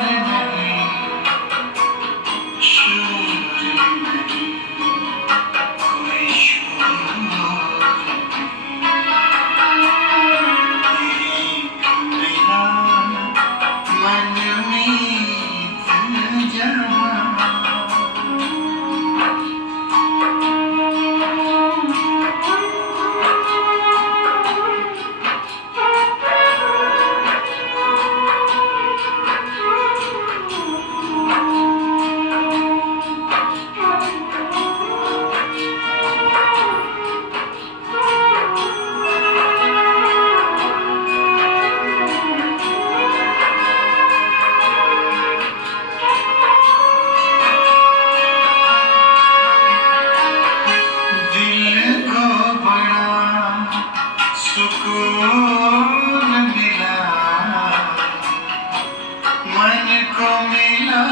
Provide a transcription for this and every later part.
नहीं, शोर नहीं, कोई शोर नहीं, एक मेरा मनमीत जहां। सुकून मिला, मन को मिला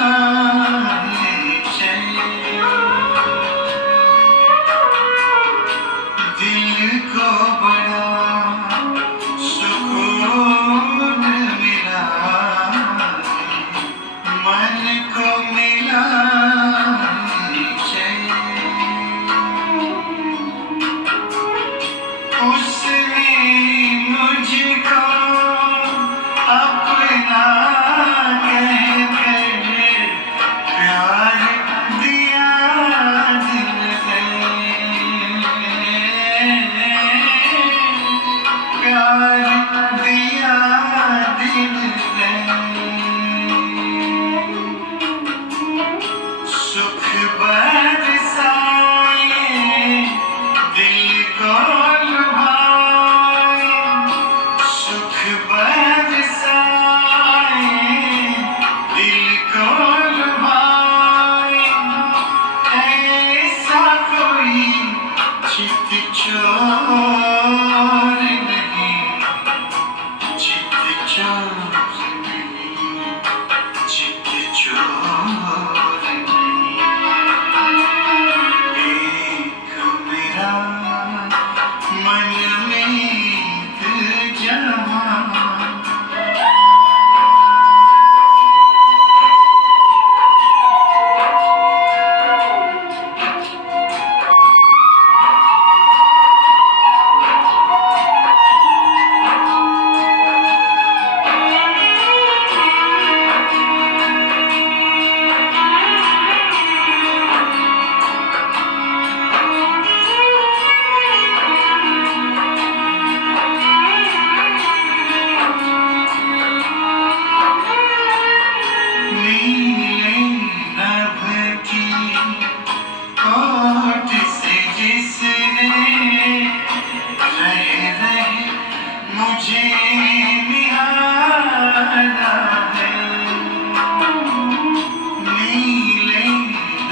है चैन, दिल को बड़ा सुकून मिला, मन को मिला है चैन। उसने मुझको अपना कहकर प्यार दिया दिल से, प्यार दिया दिल से। सुख बरसाए दिल को लुभाए, सुख बरसाए दिल को लुभाए, ऐसा कोई चित चोर नहीं, चित चोर नहीं, चित चोर नहीं, एक मेरा मनमीत जहां। नीले नभ की होठ से जिसने रह रह मुझे निहारा है, नीले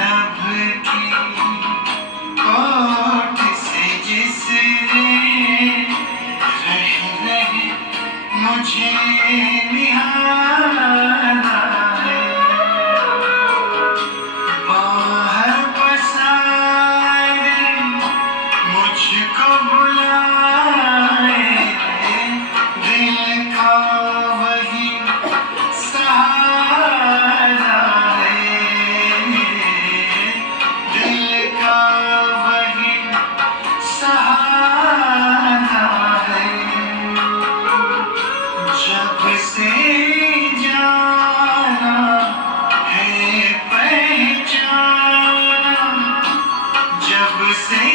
नभ की होठ से जिसने रह रह मुझे निहारा है, बाहर पसारे मुझको बुलाए, दिल का वही सहारा है, दिल का वही सहारा है। जब से जाना है पहचाना, जब से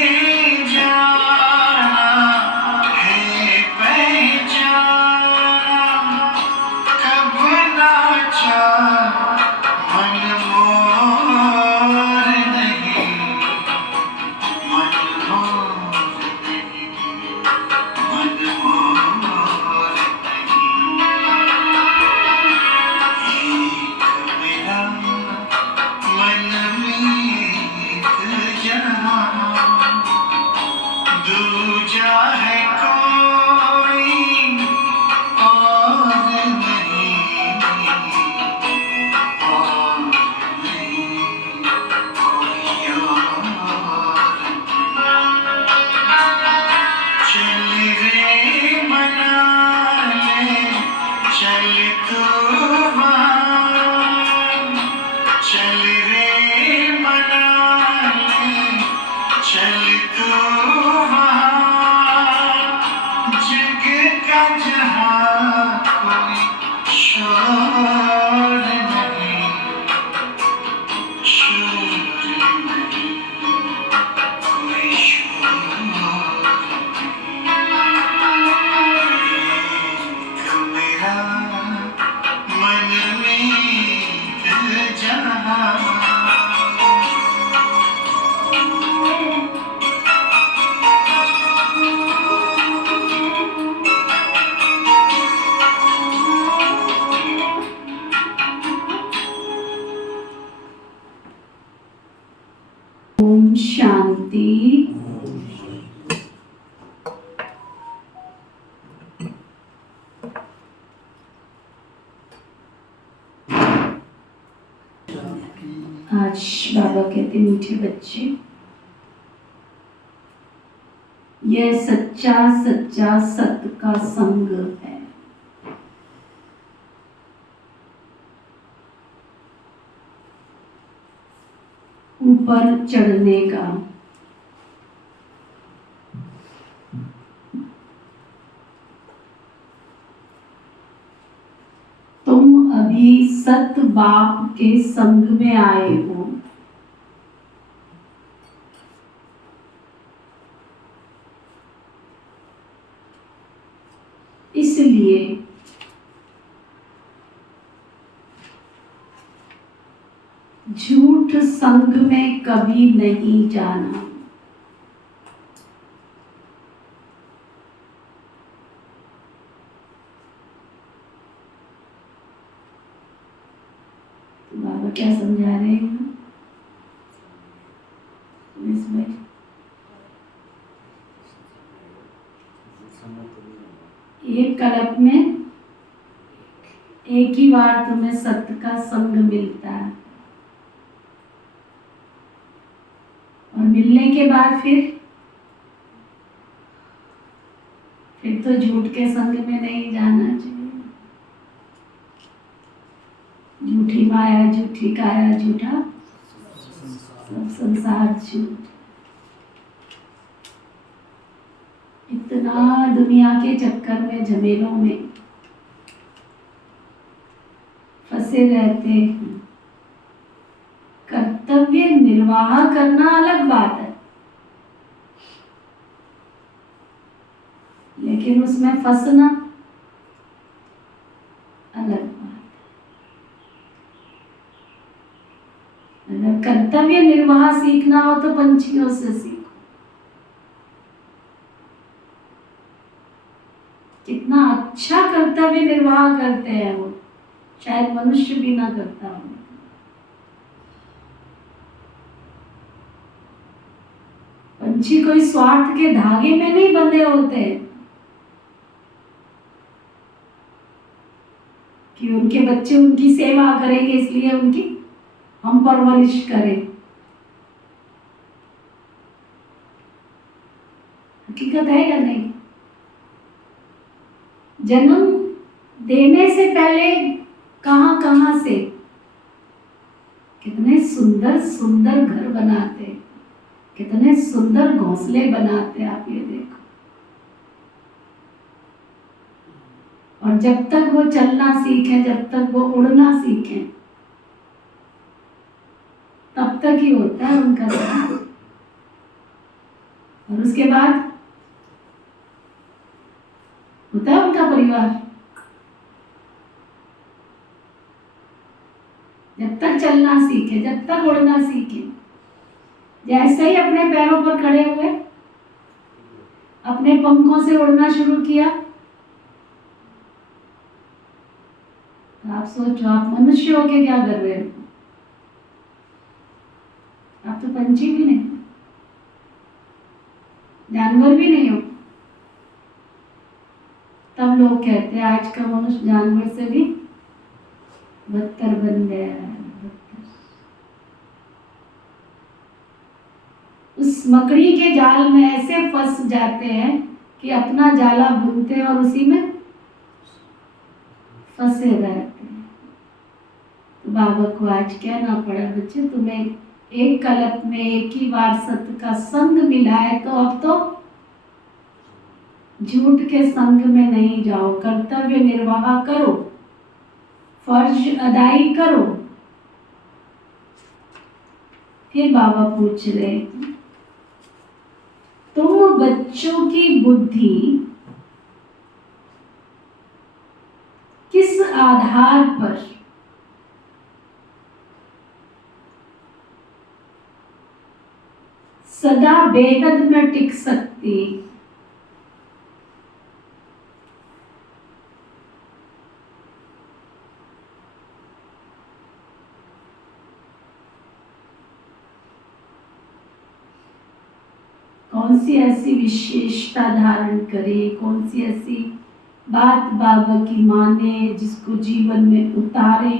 जाना है पहचाना, कब नाचा मन मोर नहीं, मन मोर नहीं, मन मोर नहीं, एक मेरा मनमीत जहां। दूजा है कोई और नहीं, और नहीं, कोई और नहीं। चल रे मना ले, चल तू ओम शांति। आज बाबा कहते मीठे बच्चे, यह सच्चा सच्चा सत्य का संग है। ऊपर चढ़ने का, तुम अभी सत्य बाप के संग में आए हो। इसलिए झूठ संग में कभी नहीं जाना। तो बाबा क्या समझा रहे हैं इसमें? एक कल्प में एक ही बार तुम्हें सत्य का संग मिलता है, और मिलने के बाद फिर तो झूठ के संग में नहीं जाना चाहिए। झूठी माया, झूठी काया, झूठा सब संसार झूठ। इतना दुनिया के चक्कर में, झमेलों में फंसे रहते हैं। कर्तव्य निर्वाह करना अलग बात है, लेकिन उसमें फंसना अलग बात है। अगर कर्तव्य निर्वाह सीखना हो तो पंछियों से सीखो। कितना अच्छा कर्तव्य निर्वाह करते हैं वो, शायद मनुष्य भी ना करता हो। पंछी कोई स्वार्थ के धागे में नहीं बंधे होते कि उनके बच्चे उनकी सेवा करेंगे इसलिए उनकी हम परवरिश करें। हकीकत है या नहीं? जन्म देने से पहले कहां कहां से कितने सुंदर सुंदर घर बनाते, कितने सुंदर घोंसले बनाते, आप ये देखो। और जब तक वो चलना सीखें, जब तक वो उड़ना सीखें, तब तक ही होता है उनका काम। और उसके बाद होता है उनका परिवार। जब तक चलना सीखे, जब तक उड़ना सीखे, जैसे ही अपने पैरों पर खड़े हुए, अपने पंखों से उड़ना शुरू किया, तो आप सोचो, आप मनुष्य होके क्या कर रहे हो? आप तो पंछी भी नहीं, जानवर भी नहीं हो। तब लोग कहते हैं आज का मनुष्य जानवर से भी बदतर बन गया है। उस मकड़ी के जाल में ऐसे फंस जाते हैं कि अपना जाला बुनते हैं और उसी में फंसे रहते हैं। तो बाबा को आज कहना पड़ा, बच्चे तुम्हें एक कल्प में एक ही बार सत्य का संग मिला है, तो अब तो झूठ के संग में नहीं जाओ। कर्तव्य निर्वाह करो, फर्ज अदाई करो। फिर बाबा पूछ रहे, तुम बच्चों की बुद्धि किस आधार पर सदा बेहद में टिक सकती? कौन सी ऐसी विशेषता धारण करे, कौन सी ऐसी बात बाबा की माने जिसको जीवन में उतारे।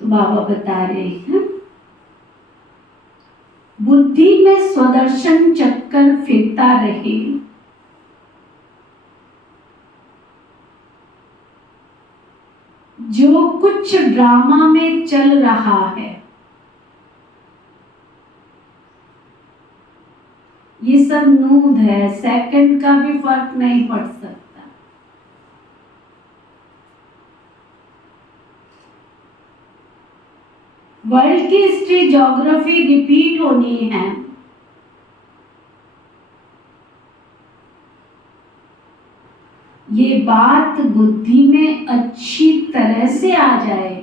तो बाबा बता रहे हैं बुद्धि में स्वदर्शन चक्कर फिरता रहे, जो कुछ ड्रामा में चल रहा है ये सब नूद है, सेकंड का भी फर्क नहीं पड़ सकता। वर्ल्ड की हिस्ट्री ज्योग्राफी रिपीट होनी है। ये बात बुद्धि में अच्छी तरह से आ जाए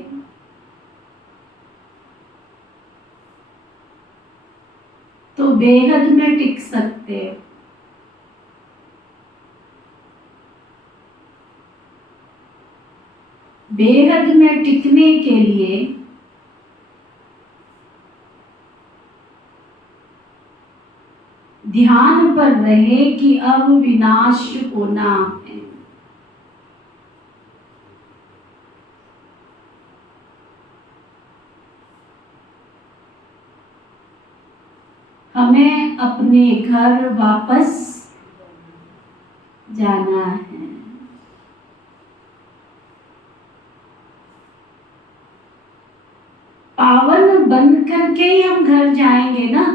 तो बेहद में टिक सकते हो। बेहद में टिकने के लिए ध्यान पर रहे कि अब विनाश होना है। हमें अपने घर वापस जाना है। पावन बन करके ही हम घर जाएंगे ना।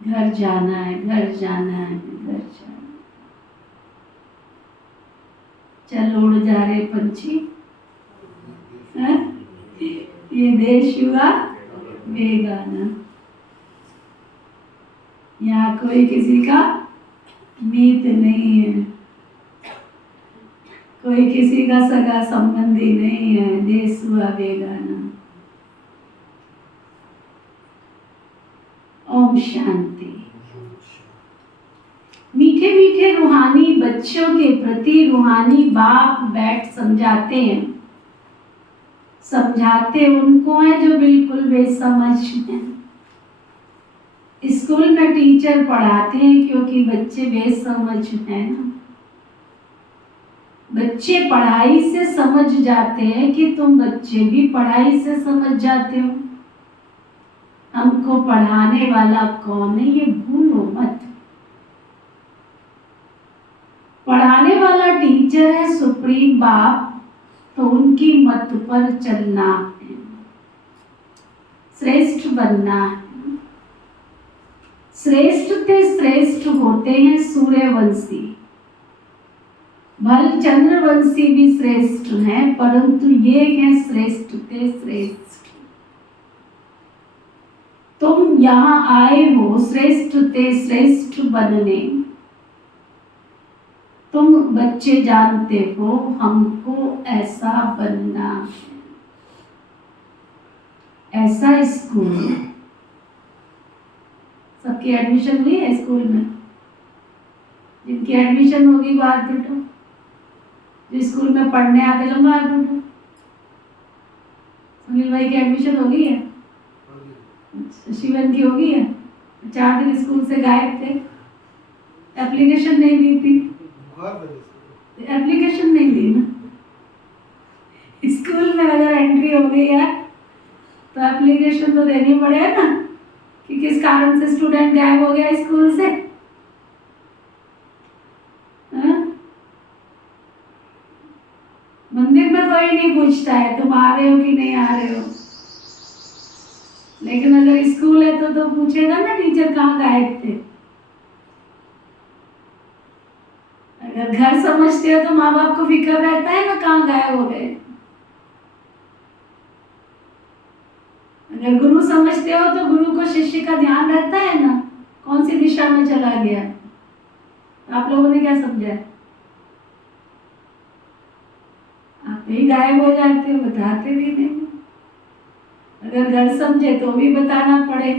घर जाना है, घर जाना है, घर जाना। चल उड़ जा रहे पंछी, ये देश हुआ बेगाना। यहाँ कोई किसी का मीत नहीं है, कोई किसी का सगा संबंधी नहीं है, देश हुआ बेगाना। ओम शांति। मीठे मीठे रूहानी बच्चों के प्रति रूहानी बाप बैठ समझाते हैं। समझाते उनको है जो बिल्कुल बेसमझ हैं। स्कूल में टीचर पढ़ाते हैं क्योंकि बच्चे बेसमझ हैं ना। बच्चे पढ़ाई से समझ जाते हैं कि तुम बच्चे भी पढ़ाई से समझ जाते हो। हमको पढ़ाने वाला कौन है ये भूलो मत। पढ़ाने वाला टीचर है सुप्रीम बाप, तो उनकी मत पर चलना है, श्रेष्ठ बनना है। श्रेष्ठ ते श्रेष्ठ होते हैं सूर्यवंशी, भल चंद्रवंशी भी श्रेष्ठ हैं, परंतु ये हैं श्रेष्ठ ते श्रेष्ठ। तुम यहाँ आए हो श्रेष्ठ ते श्रेष्ठ बनने। तुम बच्चे जानते हो हमको ऐसा बनना है। ऐसा स्कूल सबकी एडमिशन हुई है स्कूल में? जिनकी एडमिशन होगी वो हाथ उठाओ। जो स्कूल में पढ़ने आते लंबा हाथ उठाओ। सुनील भाई की एडमिशन हो गई है? शिवन की हो गई है? 4 दिन स्कूल से गायब थे, एप्लीकेशन नहीं दी थी। एप्लीकेशन नहीं दी ना। स्कूल में अगर एंट्री हो गई है तो एप्लीकेशन तो देनी पड़ेगा ना कि किस कारण से स्टूडेंट गायब हो गया स्कूल से। मंदिर में कोई नहीं पूछता है तुम आ रहे हो कि नहीं आ रहे हो, लेकिन अगर स्कूल है तो पूछेगा ना टीचर कहाँ गायब थे। अगर घर समझते हो तो माँ बाप को फिक्र रहता है ना कहाँ गायब हो गए। अगर गुरु समझते हो तो गुरु को शिष्य का ध्यान रहता है ना कौन सी दिशा में चला गया। आप लोगों ने क्या समझा? आप ही गायब हो जाते हो, बताते भी नहीं। अगर घर समझे तो भी बताना पड़े,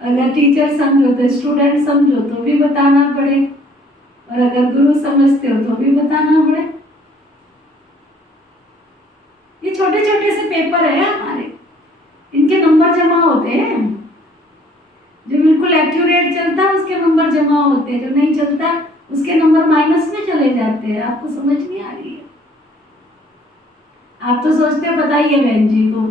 अगर टीचर समझो तो स्टूडेंट समझो तो भी बताना पड़े, और अगर गुरु समझते हो तो भी बताना पड़े। छोटे छोटे से पेपर है हमारे, इनके नंबर जमा होते हैं। जो बिल्कुल एक्यूरेट चलता है उसके नंबर जमा होते हैं, जो नहीं चलता उसके नंबर माइनस में चले जाते हैं। आपको समझ नहीं आ रही है? आप तो सोचते हैं बताइए बहन जी को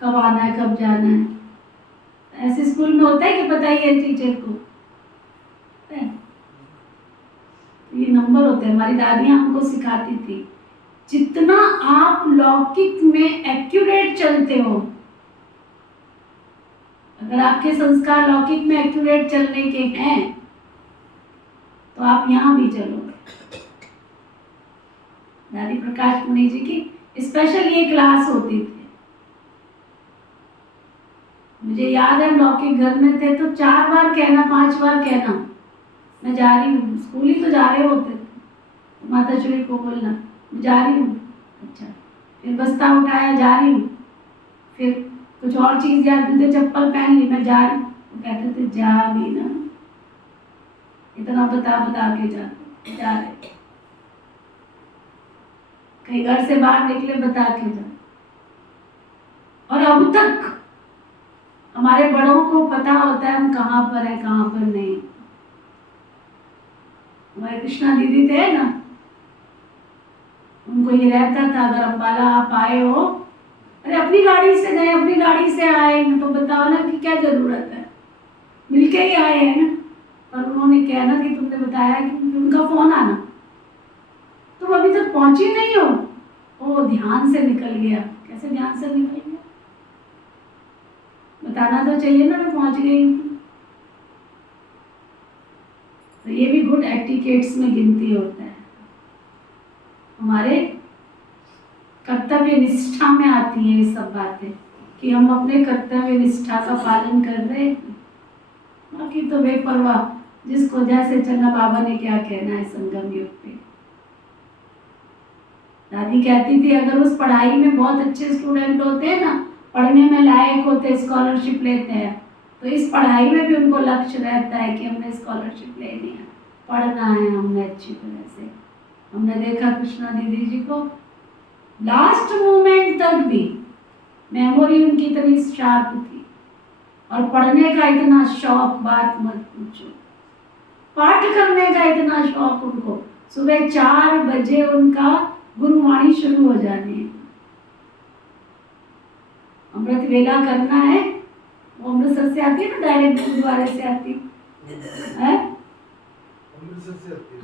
कब आना है कब जाना है। ऐसे स्कूल में होता है कि बताइए टीचर को? ये नंबर होते हैं। हमारी दादियाँ हमको सिखाती थी, जितना आप लौकिक में एक्यूरेट चलते हो, अगर आपके संस्कार लौकिक में एक्यूरेट चलने के हैं तो आप यहाँ भी चलोगे। दादी प्रकाश मुनि जी की स्पेशल ये क्लास होती थी। मुझे याद है लौकिक घर में थे तो 4 बार कहना 5 बार कहना मैं जा रही हूँ। स्कूल ही तो जा रहे होते थे। माता श्री को बोलना जा रही हूँ, अच्छा, फिर बस्ता उठाया जा रही हूँ, फिर कुछ और चीज याद, जूते चप्पल पहन ली, मैं जा रही हूँ। वो कहते थे जा भी ना, इतना बता बता के जा रहे, कहीं घर से बाहर निकले बता के जा। और अब तक हमारे बड़ों को पता होता है हम कहाँ पर है कहाँ पर नहीं। हमारे कृष्णा दीदी थे ना, उनको ये रहता था अगर अम्बाला आप आए हो, अरे अपनी गाड़ी से गए अपनी गाड़ी से आए तो बताओ ना कि क्या जरूरत है, मिलके ही आए हैं ना। पर उन्होंने कहना कि तुमने बताया कि उनका फोन आना, तुम अभी तक पहुंची नहीं हो। वो ध्यान से निकल गया। कैसे ध्यान से निकल गया? बताना तो चाहिए ना मैं पहुंच गई हूँ। तो ये भी गुड एटिकेट्स में गिनती होता है। हमारे कर्तव्य निष्ठा में आती है ये सब बातें कि हम अपने कर्तव्य निष्ठा का पालन कर रहे हैं। बाकी तो बेपरवाह, जिसको जैसे चलना, बाबा ने क्या कहना है संगम युग पे। दादी कहती थी अगर उस पढ़ाई में बहुत अच्छे स्टूडेंट होते हैं ना, पढ़ने में लायक होते, स्कॉलरशिप लेते हैं, तो इस पढ़ाई में भी उनको लक्ष्य रहता है कि हमने स्कॉलरशिप लेनी है, पढ़ना है हमने अच्छी तरह से। हमने देखा कृष्णा दीदी जी को लास्ट मोमेंट तक भी मेमोरी उनकी इतनी शार्प थी और पढ़ने का इतना शौक, बात मत पूछो। पाठ करने का इतना शौक उनको, सुबह 4 बजे उनका गुरुवाणी शुरू हो जानी है। अमृत वेला करना है, वो अमृतसर से आती है ना, डायरेक्ट गुरुद्वारे से आती है।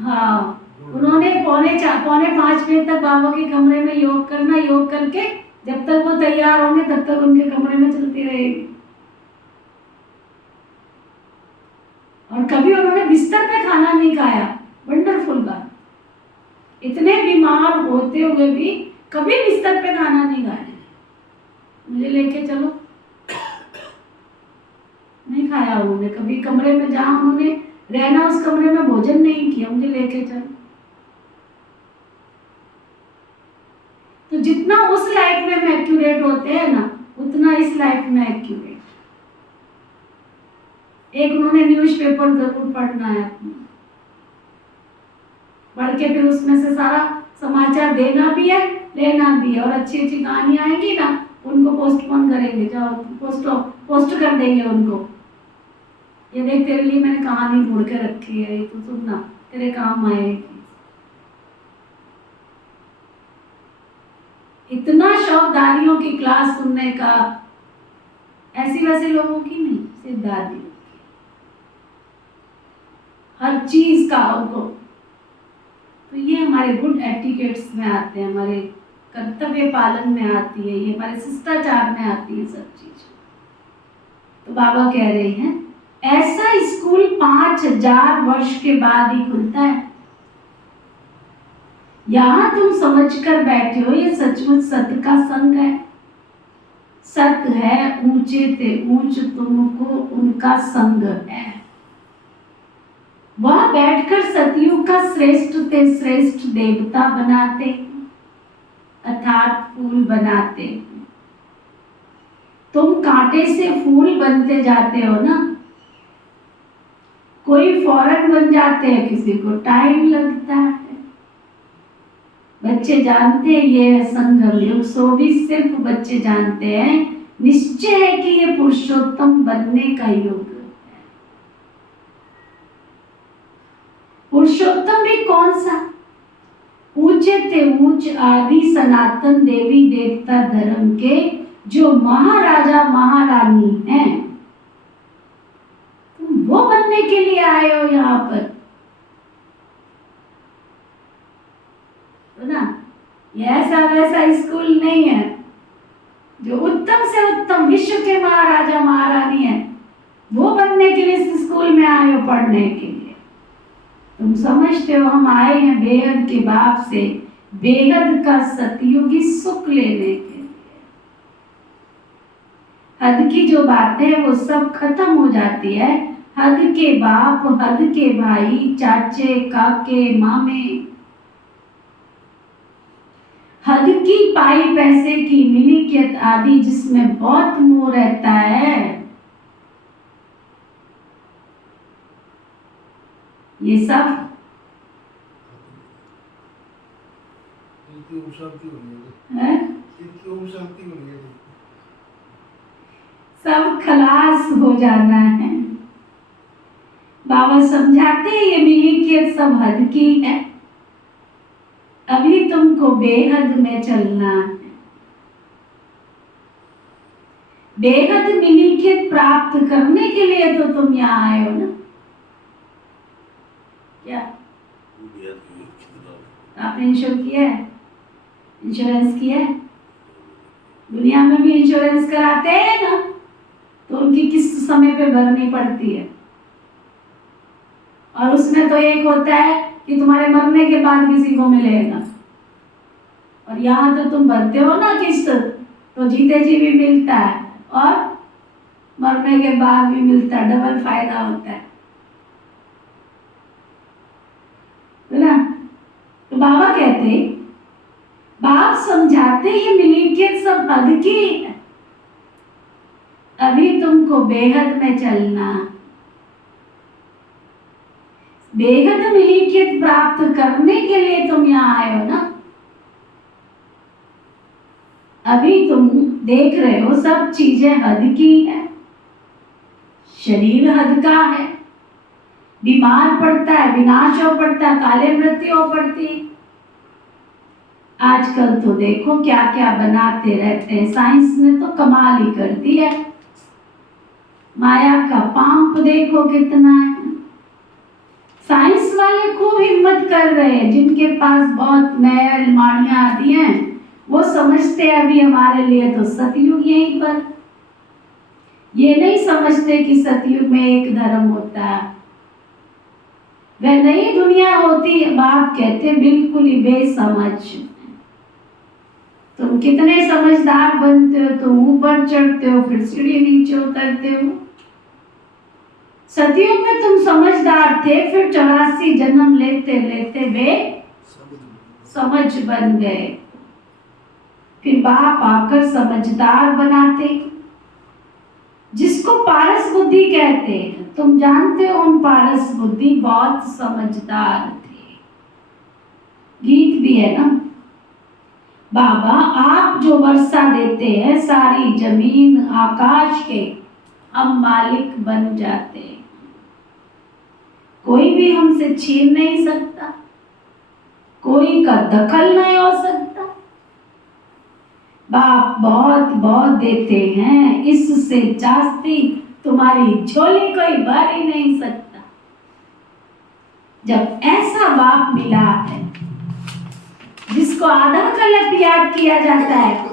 हाँ, उन्होंने पौने 5 बजे तक बाबा के कमरे में योग करना, योग करके जब तक वो तैयार होंगे तब तक उनके कमरे में चलती रहेगी। और कभी उन्होंने बिस्तर पे खाना नहीं खाया। वंडरफुल बात, इतने बीमार होते हुए भी कभी बिस्तर पे खाना नहीं खाया। मुझे लेके चलो, नहीं खाया उन्होंने कभी। कमरे में जहाँ उन्होंने रहना उस कमरे में भोजन नहीं किया, मुझे लेके चलो। तो जितना उस लाइफ में हम एक्यूरेट होते हैं ना, उतना इस लाइफ में एक्यूरेट। एक उन्होंने न्यूज़पेपर जरूर पढ़ना है अपना, पढ़ के फिर उसमें से सारा समाचार देना भी है, लेना भी है। और अच्छी अच्छी कहानियां आएंगी ना, उनको पोस्टपोन करेंगे, जाओ पोस्ट कर देंगे उनको। ये देख तेरे लिए मैंने कहानी ढूंढ के रखी है, ये तो सुनना, तेरे काम आएगी। इतना शौक दादियों की क्लास सुनने का, ऐसी वैसे लोगों की नहीं, सिर्फ दादियों की, हर चीज का उनको। तो ये हमारे गुड एटिकेट्स में आते हैं, हमारे कर्तव्य पालन में आती है, ये हमारे शिष्टाचार में आती है सब चीज। तो बाबा कह रहे हैं ऐसा स्कूल 5000 वर्ष के बाद ही खुलता है। यहाँ तुम समझ कर बैठे हो ये सचमुच सत्य का संग है। सत्य है ऊंचे ते ऊंच तुमको उनका संग है। वह बैठकर सतयुग का श्रेष्ठ ते श्रेष्ठ देवता बनाते अर्थात फूल बनाते। तुम कांटे से फूल बनते जाते हो ना, कोई फौरन बन जाते हैं, किसी को टाइम लगता है। बच्चे जानते हैं ये है संगम युग, सो भी सिर्फ बच्चे जानते हैं। निश्चय है कि ये पुरुषोत्तम बनने का युग है। पुरुषोत्तम भी कौन सा? ऊंचे ते ऊंच आदि सनातन देवी देवता धर्म के जो महाराजा महारानी हैं, तुम वो बनने के लिए आए हो यहाँ पर, तो ना ये ऐसा वैसा स्कूल नहीं है जो उत्तम से उत्तम विश्व के महाराजा महारानी है, वो बनने के लिए इस स्कूल में आए हो पढ़ने के लिए। तुम समझते हो हम आए हैं बेहद के बाप से बेहद का सतयुगी सुख लेने के लिए। हद की जो बातें हैं वो सब खत्म हो जाती है। हद के बाप, हद के भाई, चाचे, काके, मामे, हद की पाई पैसे की मिलिकियत आदि जिसमें बहुत मोह रहता है, ये सब है? सब खलास हो जाना है। बाबा समझाते हैं ये मिलिकियत सब हद की है, अभी तुमको बेहद में चलना है। बेहद मिलिकियत प्राप्त करने के लिए तो तुम यहाँ आए हो ना। क्या आपने इंश्योर किया है? इंश्योरेंस किया है? दुनिया में भी इंश्योरेंस कराते हैं ना, तो उनकी किस्त समय पे भरनी पड़ती है, और उसमें तो एक होता है कि तुम्हारे मरने के बाद किसी को मिलेगा, और यहाँ तो तुम भरते हो ना किस्त, तो जीते जी भी मिलता है और मरने के बाद भी मिलता है, डबल फायदा होता है ना। तो बाबा कहते, बाप समझाते ये मिलिकियत सब हद की है, अभी तुमको बेहद में चलना। बेहद मिलिकियत प्राप्त करने के लिए तुम यहाँ आए हो ना। अभी तुम देख रहे हो सब चीजें हद की है, शरीर हद का है, बीमार पड़ता है, विनाश हो पड़ता है, काले मृत्यु हो पड़ती है। आजकल तो देखो क्या क्या बनाते रहते हैं, साइंस ने तो कमाल ही कर दी है। माया का पांप देखो कितना है। साइंस वाले खूब हिम्मत कर रहे हैं, जिनके पास बहुत महल माड़ियां आदि हैं, वो समझते हैं अभी हमारे लिए तो सतयुग यहीं पर। ये नहीं समझते कि सतयुग में एक धर्म होता है, वह नई दुनिया होती है। बाप कहते बिल्कुल ही बेसमझ। तुम कितने समझदार बनते हो, तुम ऊपर चढ़ते हो फिर सीढ़ी नीचे उतरते हो। सतयुग में तुम समझदार थे, फिर 84 जन्म लेते लेते वे समझ बन गए। फिर बाप आकर समझदार बनाते, जिसको पारस बुद्धि कहते हैं। तुम जानते हो उन पारस बुद्धि बहुत समझदार थे। गीत भी है ना, बाबा आप जो वर्षा देते हैं सारी जमीन आकाश के, हम मालिक बन जाते हैं, कोई भी हमसे छीन नहीं सकता, कोई का दखल नहीं हो सकता। बाप बहुत बहुत देते हैं, इससे जास्ती तुम्हारी झोली कोई भर ही नहीं सकता। जब ऐसा बाप मिला है जिसको आधा कल्प याद किया जाता है,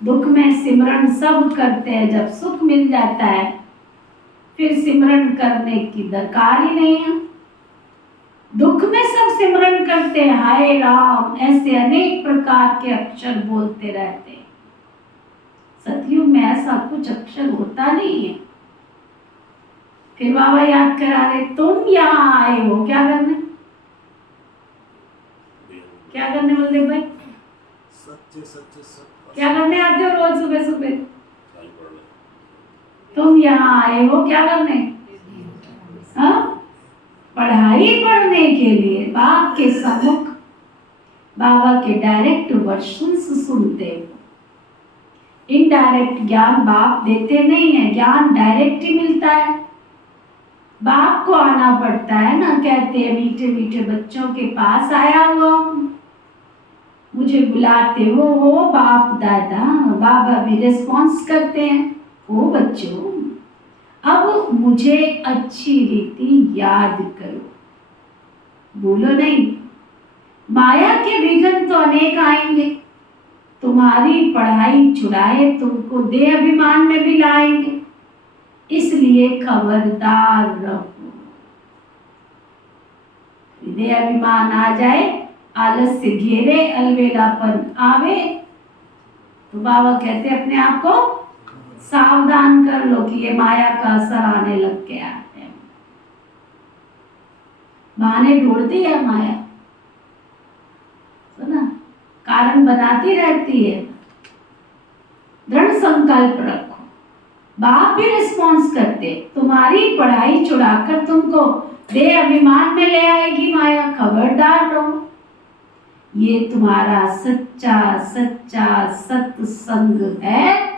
दुख में सिमरन सब करते हैं, जब सुख मिल जाता है फिर सिमरन करने की दरकार ही नहीं है। दुख में सब सिमरन करते हैं, हाय राम, ऐसे अनेक प्रकार के अक्षर बोलते रहते हैं। सतयुग में ऐसा कुछ अक्षर होता नहीं है। फिर बाबा याद करा रहे, तुम यहाँ आए हो क्या करने? क्या करने बोलते भाई? सच्चे सच्चे सत्य। क्या करने आते हो रोज सुबह सुबह? तुम यहाँ आए हो क्या करने? हाँ, पढ़ाई पढ़ने के लिए। बाप के सम्मुख बाबा के डायरेक्ट वर्शंस सुनते हो। इनडायरेक्ट ज्ञान बाप देते नहीं है, ज्ञान डायरेक्ट ही मिलता है। बाप को आना पड़ता है ना, कहते हैं मीठे मीठे बच्चों के पास आया हुआ हूँ, मुझे बुलाते हो बाप दादा। बाबा भी रिस्पॉन्स करते हैं, ओ बच्चों अब मुझे अच्छी रीति याद करो, बोलो नहीं। माया के विघ्न तो अनेक आएंगे, तुम्हारी पढ़ाई छुड़ाए तुमको देह अभिमान में भी लाएंगे, इसलिए खबरदार रहो। देह अभिमान आ जाए, आलस से घेरे, अलवेलापन आवे, तो बाबा कहते अपने आप को सावधान कर लो कि ये माया का असर आने लग गया है। बहाने ढूंढती है माया, सुना, कारण बनाती रहती है। दृढ़ संकल्प रखो। बाप भी रिस्पॉन्स करते, तुम्हारी पढ़ाई छुड़ाकर तुमको देह अभिमान में ले आएगी माया, खबरदार रहो। ये तुम्हारा सच्चा सच्चा सत्संग है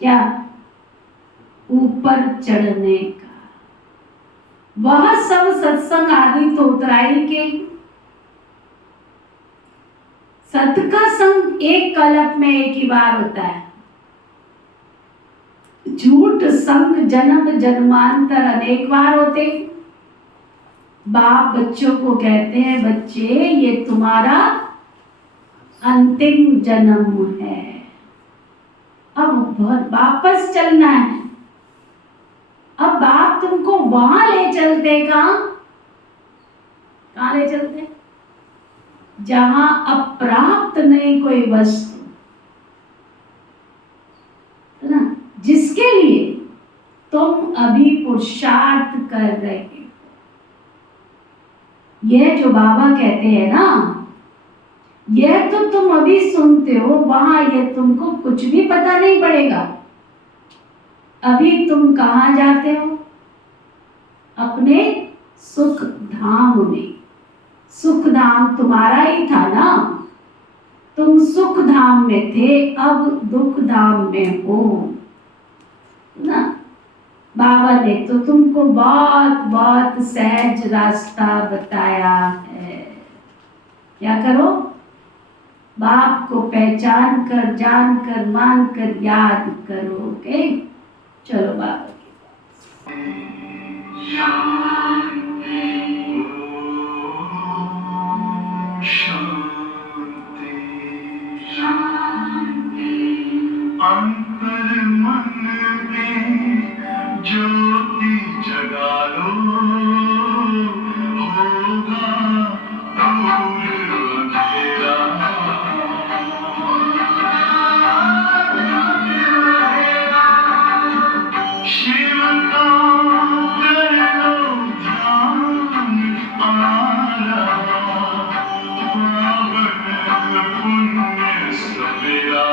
क्या? ऊपर चढ़ने का। वह सब सत्संग आदि तो उतराई के। सत का संग एक कल्प में एक ही बार होता है, झूठ संग जन्म जन्मांतर अनेक बार होते। बाप बच्चों को कहते हैं, बच्चे ये तुम्हारा अंतिम जन्म है, अब वापस चलना है। अब बाप तुमको वहां ले चलते, कहाँ ले चलते? जहां अप्राप्त नहीं कोई वस्तु, है ना, जिसके लिए तुम अभी पुरुषार्थ कर रहे हो। यह जो बाबा कहते हैं ना, यह तो तुम अभी सुनते हो, वहां यह तुमको कुछ भी पता नहीं पड़ेगा। अभी तुम कहाँ जाते हो? अपने सुख धाम में। सुख धाम तुम्हारा ही था ना, तुम सुख धाम में थे, अब दुख धाम में हो ना। बाबा ने तो तुमको बहुत बहुत सहज रास्ता बताया है। क्या करो? बाप को पहचान कर, जान कर, मान कर याद करो। ओके, चलो बाबा अंतर मन में ज्योति जगा लो, होगा दूर अंधेरा। शिव का कर लो ध्यान, आ रहा पावन पुण्य सवेरा।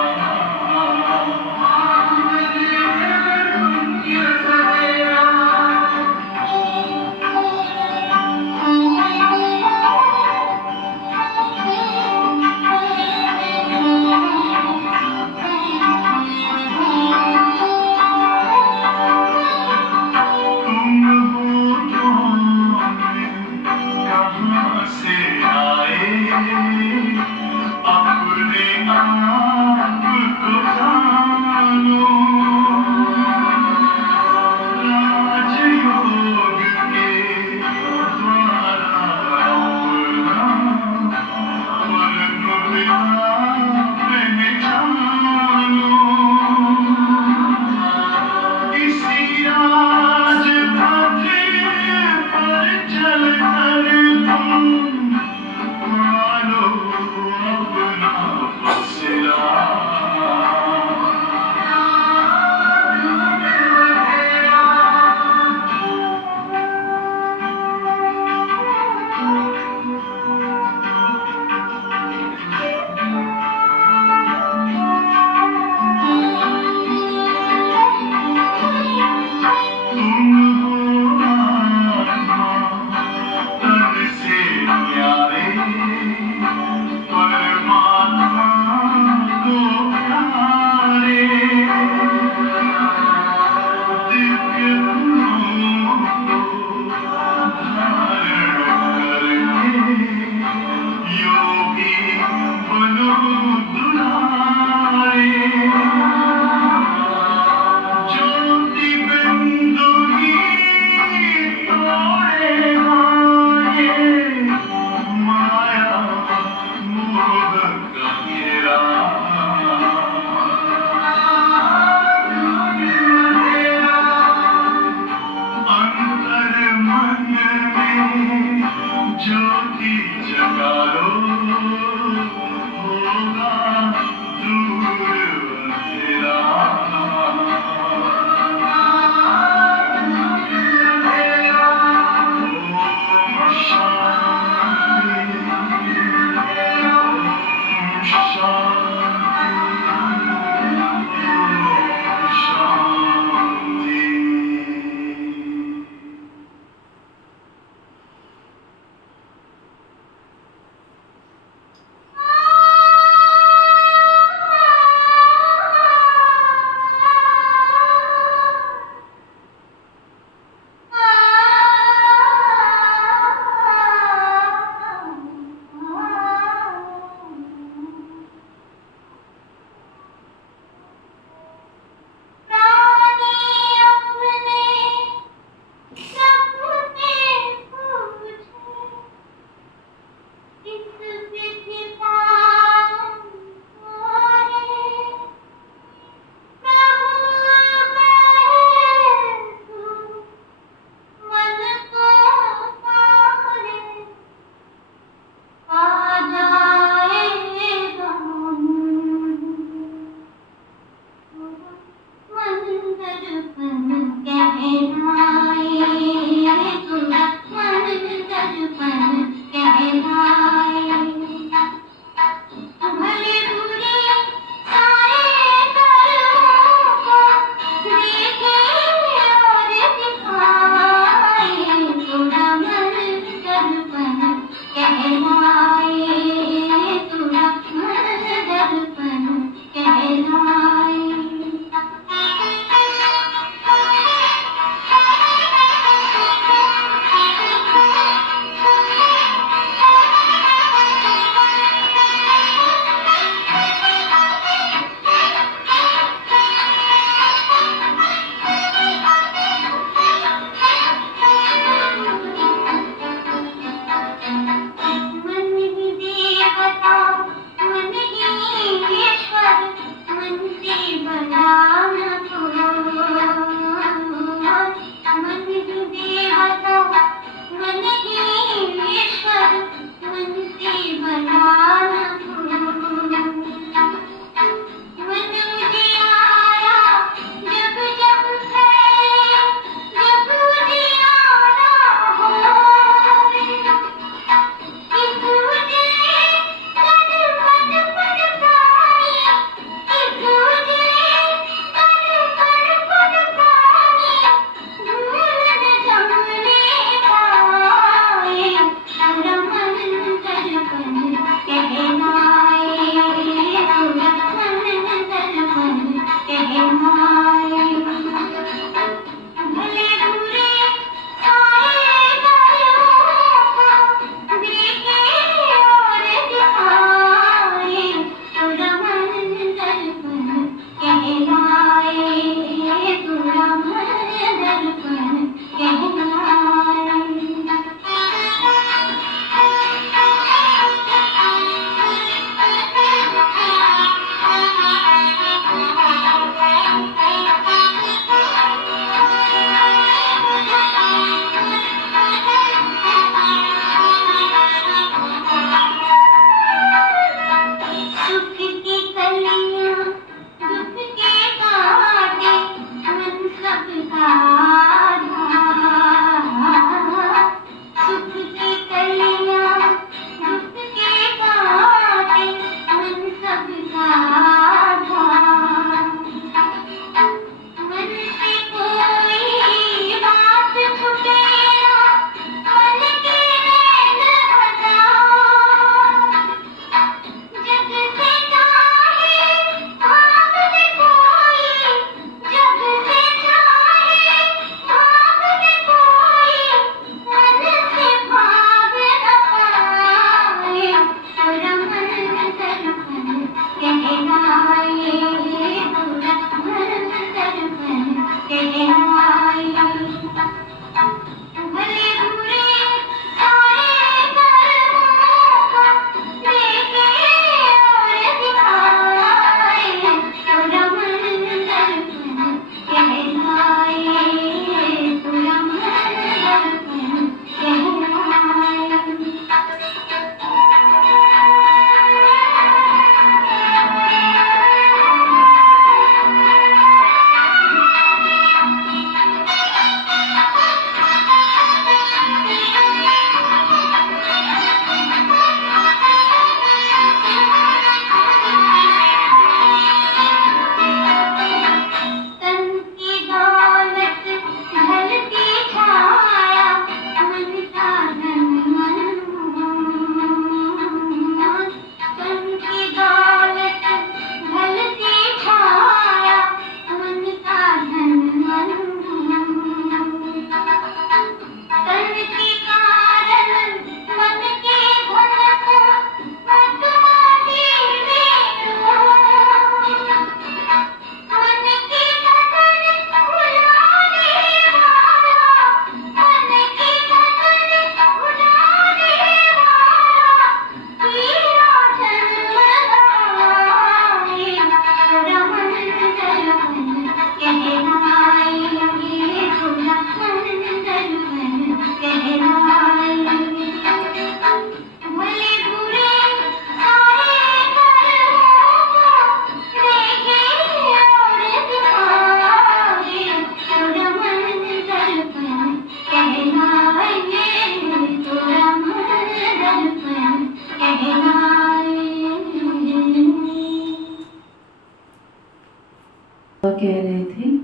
कह रहे थे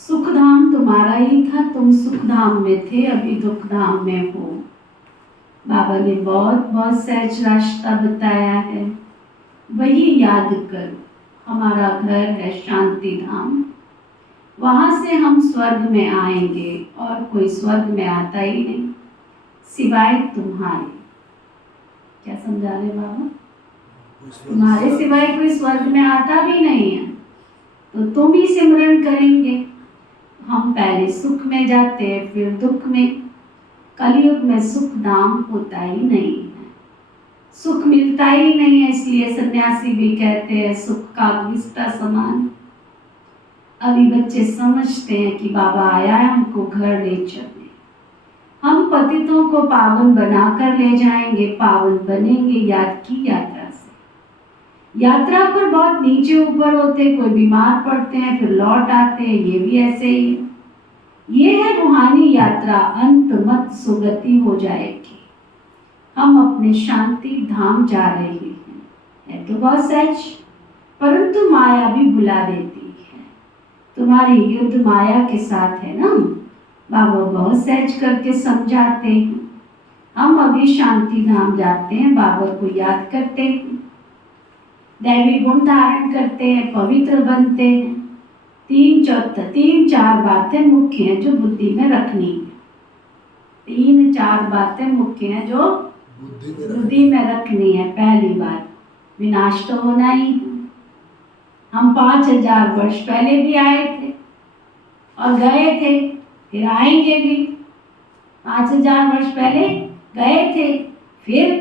सुख धाम तुम्हारा ही था, तुम सुख धाम में थे, अभी दुख धाम में हो। बाबा ने बहुत बहुत सहज रास्ता बताया है, वही याद करो। हमारा घर है शांति धाम, वहां से हम स्वर्ग में आएंगे और कोई स्वर्ग में आता ही नहीं सिवाय तुम्हारे। क्या समझा रहे बाबा? तुम्हारे सिवाय कोई स्वर्ग में आता भी नहीं है, तो तुम ही सिमरन करेंगे। हम पहले सुख में जाते हैं फिर दुख में। कलयुग में सुख धाम होता ही नहीं है, सुख मिलता ही नहीं है, इसलिए सन्यासी भी कहते हैं सुख का विष्टा समान। अभी बच्चे समझते हैं कि बाबा आया है हमको घर ले चलने, हम पतितों को पावन बनाकर ले जाएंगे, पावन बनेंगे याद की यात्रा से। यात्रा पर बहुत नीचे ऊपर होते, कोई बीमार पड़ते हैं फिर लौट आते हैं, ये भी ऐसे ही है। ये है रूहानी यात्रा, अंत मत सुगति हो जाएगी। हम अपने शांति धाम जा रहे हैं, है तो बहुत सच, परंतु माया भी बुला देती है। तुम्हारी युद्ध माया के साथ है ना, बाबा बहुत सहज करके समझाते हैं। हम अभी शांति धाम जाते हैं, बाबा को याद करते हैं, दैवी गुण धारण करते हैं, पवित्र बनते हैं। तीन चार बातें मुख्य हैं जो बुद्धि में रखनी है। 3-4 बातें मुख्य हैं जो बुद्धि में रखनी है। पहली बात, विनाश तो होना ही है। हम 5000 वर्ष पहले भी आए थे और गए थे, फिर आएंगे भी। 5000 वर्ष पहले गए थे, फिर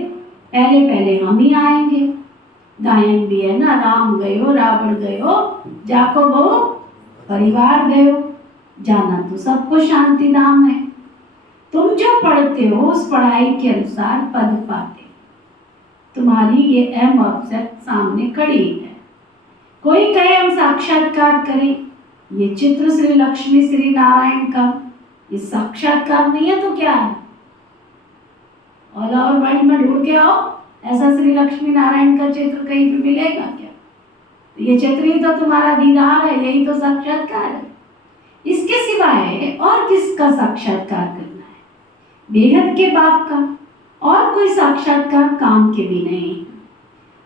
पहले हम ही आएंगे। गायन भी है ना, राम गयो रावण गयो, जाको बहु परिवार गयो। जाना तो सबको शांति धाम है। तुम जो पढ़ते हो उस पढ़ाई के अनुसार पद पाते। तुम्हारी ये अहम ऑब्जेक्ट सामने खड़ी है। कोई कहे हम साक्षात्कार करें, ये चित्र श्री लक्ष्मी श्री नारायण का, ये साक्षात्कार नहीं है तो क्या है? ऑल ओवर वर्ल्ड में ढूंढ के आओ, ऐसा श्री लक्ष्मी नारायण का चित्र कहीं भी मिलेगा क्या? ये चित्र ही तो तुम्हारा दीदार है, यही तो साक्षात्कार है। इसके सिवाय और किसका साक्षात्कार करना है? बेहद के बाप का, और कोई साक्षात्कार काम के भी नहीं।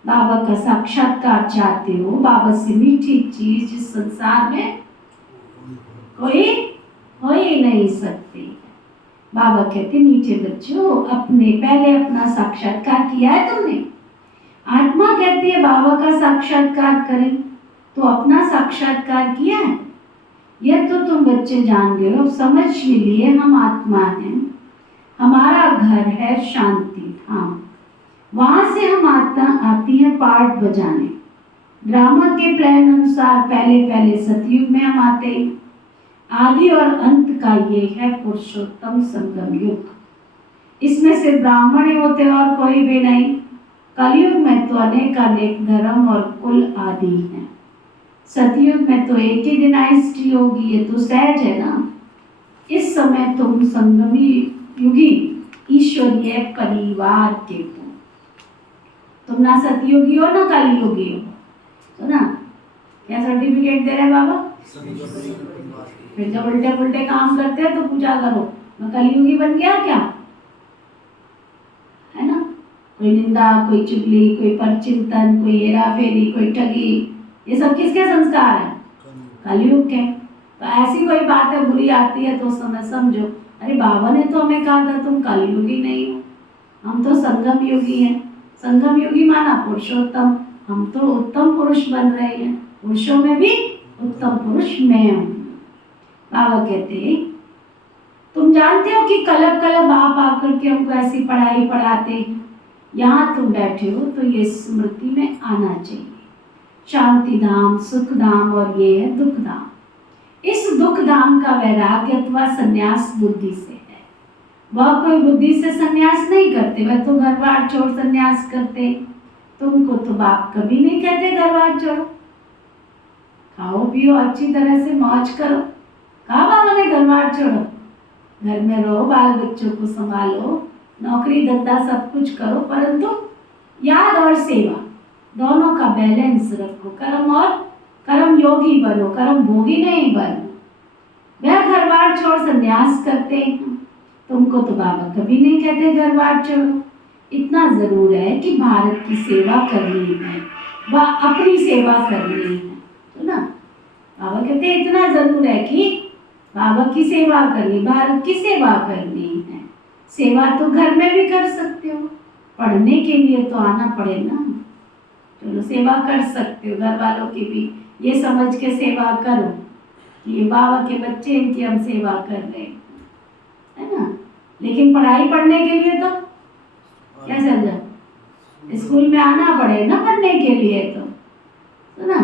बाबा का साक्षात्कार चाहते हो, बाबा से मीठी चीज इस संसार में कोई हो ही नहीं सकती। बाबा कहते मीठे बच्चों, अपने पहले अपना साक्षात्कार किया है तुमने? आत्मा कहती है बाबा का साक्षात्कार करें, तो अपना साक्षात्कार किया है? यह तो तुम बच्चे जान गए हो, समझ लिए हम आत्मा हैं, हमारा घर है शांति धाम। वहां से हम आती है पाठ बजाने। ड्रामा के प्लान अनुसार पहले सतयुग में हम आते हैं। आदि और अंत का ये है पुरुषोत्तम संगम युग। इसमें से ब्राह्मण ही होते और कोई भी नहीं। कलयुग में तो अनेक धर्म और कुल आदि हैं। सतयुग में तो एक ही डिनाइस्टी होगी, ये तो सहज है ना। इस समय तुम संगमी युगी ईश्वरीय परिवार के हो। तुम ना सतयुगी हो ना कलयुगी हो, तो ना क्या सर्टिफिकेट दे रहे बाबा? फिर जब उल्टे पुल्टे काम करते हैं तो पूछा करो मैं कलयुगी बन गया क्या, है ना। कोई निंदा, कोई चुगली, कोई परचिंतन, कोई हेरा फेरी, कोई ठगी, ये सब किसके संस्कार है? कलयुग के। तो ऐसी कोई बात है बुरी आती है तो उस समय समझो अरे बाबा ने तो हमें कहा था तुम कलयुगी नहीं हो, हम तो संगम युगी हैं। संगम युगी माना पुरुषोत्तम, हम तो उत्तम पुरुष बन रहे हैं। पुरुषों में भी उत्तम पुरुष मैं हूँ। बाबा कहते तुम जानते हो कि कलब कलब आप आकर के हमको ऐसी पढ़ाई पढ़ाते हैं। यहाँ तुम बैठे हो तो ये स्मृति में आना चाहिए, शांति धाम, सुख धाम और ये है दुख धाम। इस दुख धाम का वैराग्य अथवा संन्यास बुद्धि से है। वह कोई बुद्धि से संन्यास नहीं करते, वह तो घर बार छोड़ संन्यास करते। तुमको तो बाप कभी नहीं कहते घर बार छोड़ो, खाओ पियो अच्छी तरह से मौज करो। कहा बाबा ने घर बार छोड़ो? घर में रहो, बाल बच्चों को संभालो, नौकरी धंधा सब कुछ करो, परंतु याद और सेवा दोनों का बैलेंस रखो। कर्म और कर्म योगी बनो, कर्म भोगी नहीं बनो। वह घर बार छोड़ संन्यास करते हैं, तुमको तो बाबा कभी नहीं कहते घर बार छोड़ो। इतना जरूर है कि भारत की सेवा करनी है व अपनी सेवा करनी है, तो ना बाबा कहते हैं इतना जरूर है कि बाबा की सेवा करनी, भारत की सेवा करनी है। सेवा तो घर में भी कर सकते हो, पढ़ने के लिए तो आना पड़े ना। चलो सेवा कर सकते हो, घर वालों की भी ये समझ के सेवा करो कि ये बाबा के बच्चे, इनकी हम सेवा कर रहे हैं, है ना। लेकिन पढ़ाई पढ़ने के लिए तो क्या समझा, स्कूल में आना पड़े ना पढ़ने के लिए, तो ना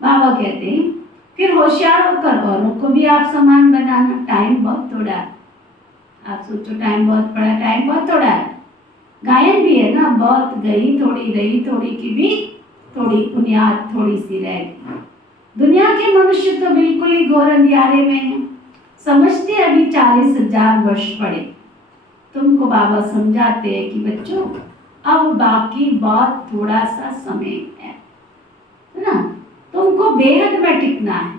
बाबा कहते हैं फिर होशियार होकर औरों को भी आप समान बनाना। टाइम बहुत थोड़ा है, आप सोचो टाइम बहुत बड़ा, टाइम बहुत थोड़ा है। गायन भी है ना, बहुत गई थोड़ी रही, थोड़ी की भी थोड़ी बुनियाद थोड़ी सी रह गई। दुनिया के मनुष्य तो बिल्कुल ही घोर अंधियारे में हैं, समझते अभी 40,000 वर्ष पड़े। तुमको बाबा समझाते हैं कि बच्चों अब बाकी बहुत थोड़ा सा समय है ना, तुमको बेहद में टिकना है।